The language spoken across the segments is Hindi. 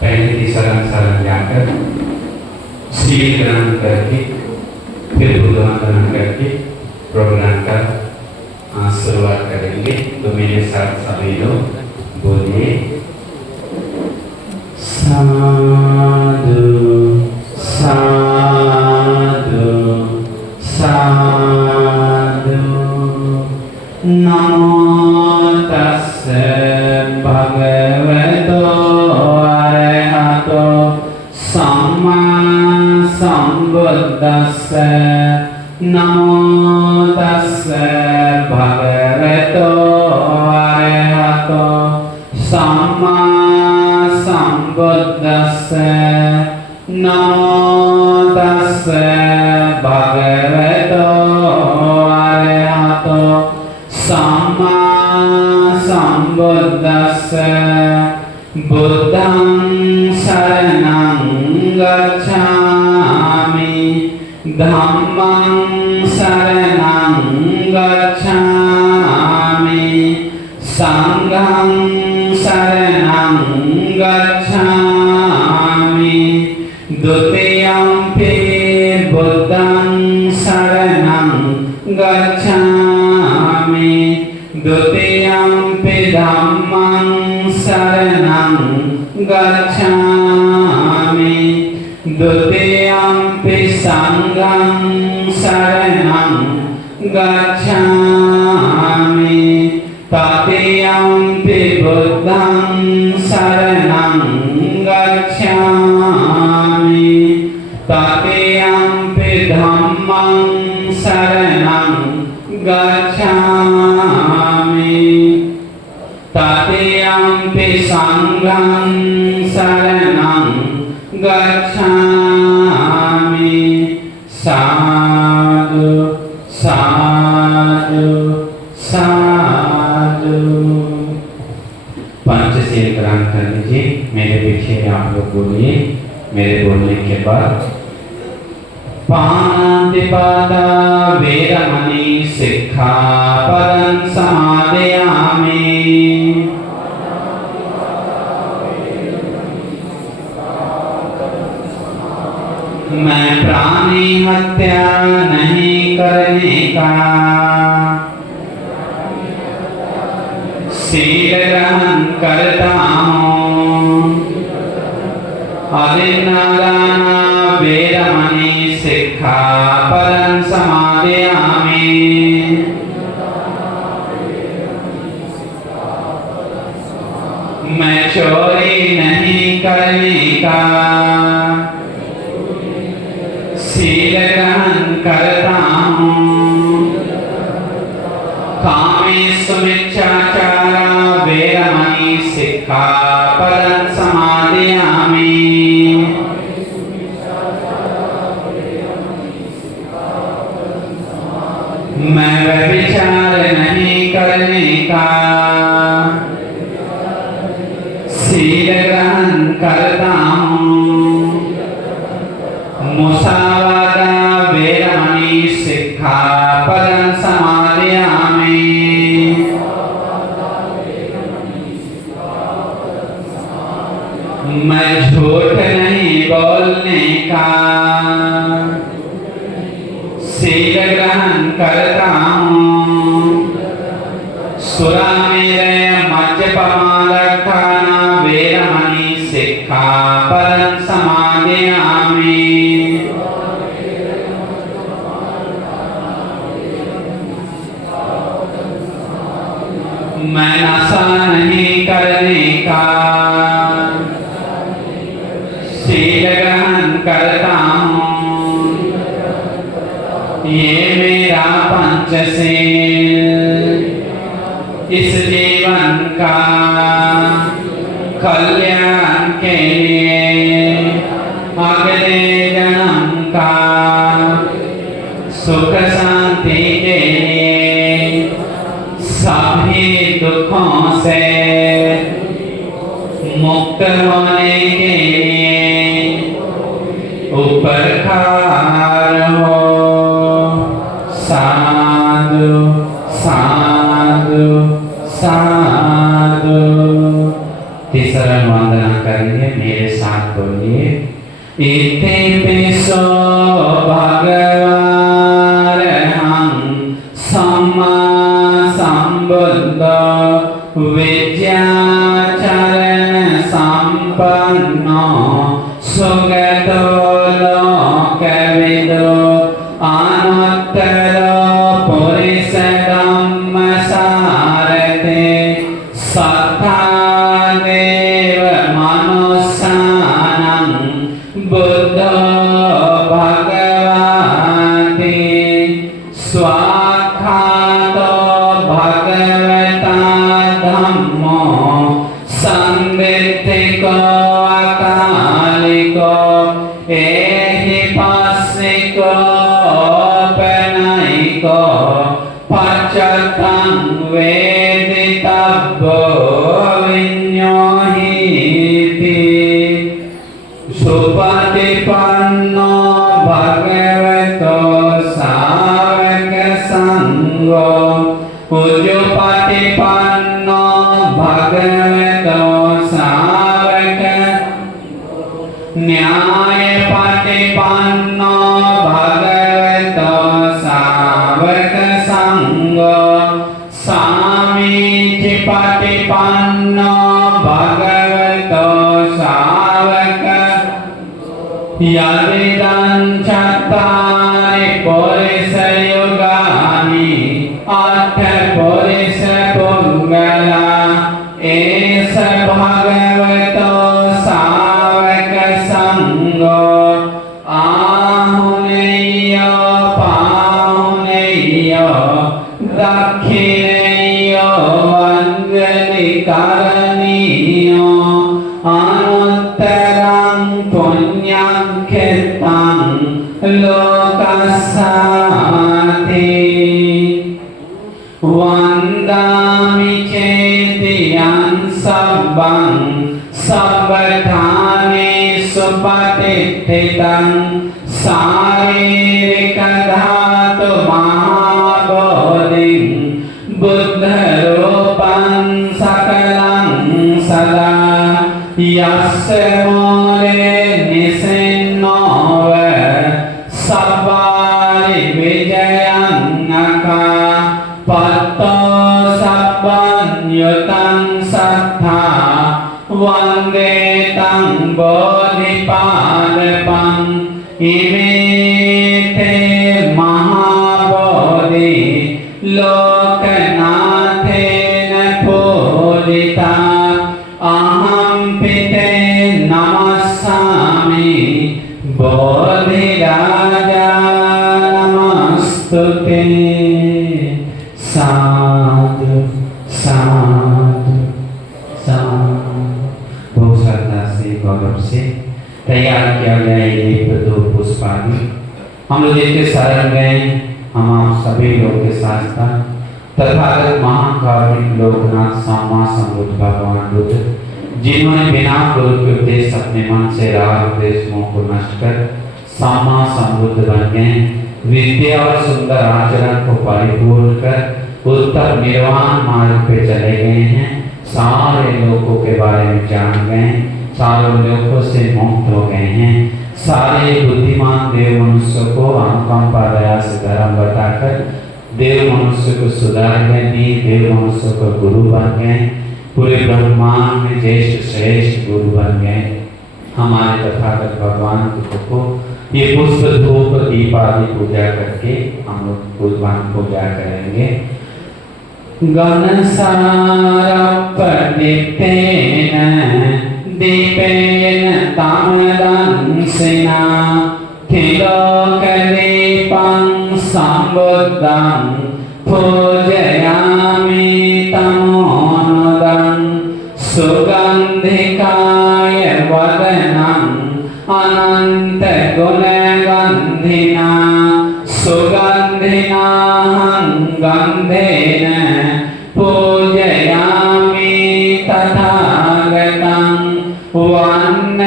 पहले की शरण शरण जाकर शील ग्रहण करके फिर बुद्धवान ग्रहण करके प्रोग्राम का शुरुआत करेंगे। तो मेरे साथ सभी लोग बोलिए साधु साधु साधु। नमो तस्से भगवतो अरहतो सम्मा सम्बुद्धस्से। नमो तस्से भगवतो अरहतो सम्मा सम्बुद्धस्से। नमो तस्से भगवतो अरहतो सम्मा सम्बुद्धस्से। बुद्धं शरणं गच्छामि धम्मं शरणं गच्छामि संघं शरणं गच्छामि। द्वितीयंपि बुद्धं शरणं गच्छामि द्वितीयंपि धम्मं शरणं गच्छामि द्वितीयंपि संघं शरणं गच्छामि तृतीयंपि बुद्धं शरणं गच्छामि तृतीयंपि धम्मं शरणं गच्छामि तृतीयंपि संघं शरणं गच्छामि। साधु साधु साधु। पंचशील ग्रहण कर लीजिए। मेरे पीछे आप लोग बोलिए मेरे बोलने के बाद। पाणातिपाता वेरमणि सिक्खापदं समादयामि। मैं प्राणी हत्या नहीं करने का शील ग्रहण करता हूँ। अधिनादाना वेरमणि सिक्खापदं समादयामि। मैं चोरी नहीं करने का शील ग्रहण करता हूँ। कामेष्वमिच्छाचारा वेरमणि सिक्खापदं समादयामि। मैं व्यभिचार नहीं करने का शील ग्रहण करता हूँ। मुसावादा वेरमणि सिक्खापदं समादयामि। मैं झूठ नहीं बोलने का शील ग्रहण करता हूँ। सुरामेरय मज्जपमादखाना वेरमणि सिक्खापदं समादयामि। मैं नशा नहीं करने का शील ग्रहण करता हूँ। ये मेरा पंचशील इस जीवन का कल्याण के लिए अगले जन्म का सुख शांति के लिए सभी दुखों से मुक्त होने के लिए उपकार हो। साधु साधु साधु। तीसरा वंदना करेंगे मेरे साथ बोलिए। इति पिसो भगवारहं सम्मा संबुद्ध विद्याचरण संपन्नो सुगतो लोकविदो अनुत्तरो पुरुष धम्म सारथे सत्तादेव मनुष्यानं बुद्धो भगवति स्वाख्यातो भगवता धम्मो संदित्तिको अकालिको एहिपासिको औपनयिको पश्चातं वेदितव्यो विज्ञाहीति सुपटिपन्नो भगवतो सावक संगो उजुपटिपन्नो भगवतो सावक न्यायपटिपन्नो भगवतो सावक संगो सामीचिपटिपन्नो भगवतो सावक यदिदं चत्वारि पुरुषयुगानि अथ पुरुषपुङ्गला एष भगवतो सावक संगो आहुनेय पाहुनेय दक्षिणेय अञ्जलिकरणीय अनुत्तरं पुण्यं कृतं लोकस्याति वन्दामि चेदियं सब्बं सब्बधानेषु पतिष्ठितं शारीरिकधातु महाबोधिं बुद्धरूपं सकलं सदा यस्य मूले निसिन्नोव सब्बारि विजयन्नका पत्तो सब्बन्युतं सत्था वन्दे तं बोधिपादपम् इमे ते महाबोधि लोकनाथेन पूजिता अहं पिते नमस्सामि बोधिराजा नमस्तुते। साधु साधु साधु। बहुत श्रद्धा से गौरव से तैयार किया गया ये दो पुष्पादि हम लोग जिनके शरण गए हम आप सभी लोग के साथ साथ तथागत महाकारुणिक लोकनाथ सम्मा संबुद्ध भगवान बुद्ध जिन्होंने बिना गुरु के उपदेश अपने मन से राग द्वेष मोह को नष्ट कर सम्मा संबुद्ध बन गए, विद्या और सुंदर आचरण को परिपूर्ण कर उत्तर निर्वाण मार्ग पे चले गए हैं। सारे लोगों के बारे में जान गए, सारे लोगों से मुक्त हो गए हैं। सारे बुद्धिमान देव मनुष्य को अनुकंपा दया से धर्म बताकर देव मनुष्य को सुधार गए, देव मनुष्य को गुरु बन गए, पूरे ब्रह्मांड में ज्येष्ठ श्रेष्ठ गुरु बन गए। हमारे तथागत भगवान को ये पुष्प धूप दीप आदि पूजा करके हम लोग भगवान पूजा करेंगे। गणसारपदीप्तेन दीपेन ताम्रदंसिना त्रिलोकदीपं संबुद्धं पूजयामि तमोनुदं सुगन्धिकाय वदनं अनन्तगुणगन्धिना सुगन्धिनाहं गन्धेन पूजयामि तथागतं वन्नगन्धगुणोपेतं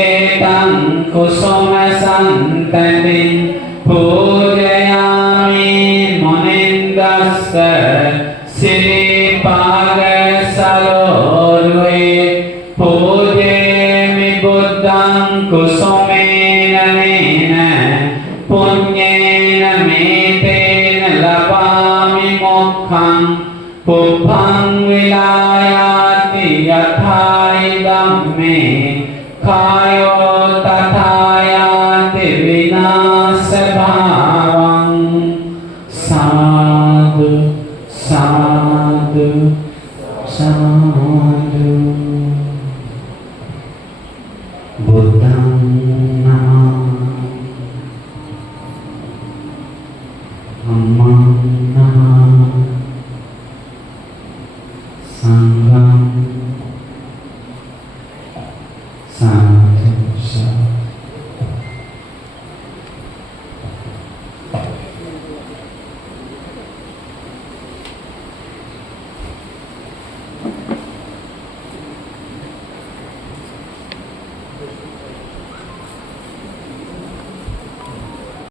एतं कुसुमसन्ततिं पूजयामि मुनीन्द्रस्य श्रीपादसरोज मोक्षं पुप्पं विलायाति यथा इदम्मे कायो तथा याति विनाशभावं साधु साधु साधु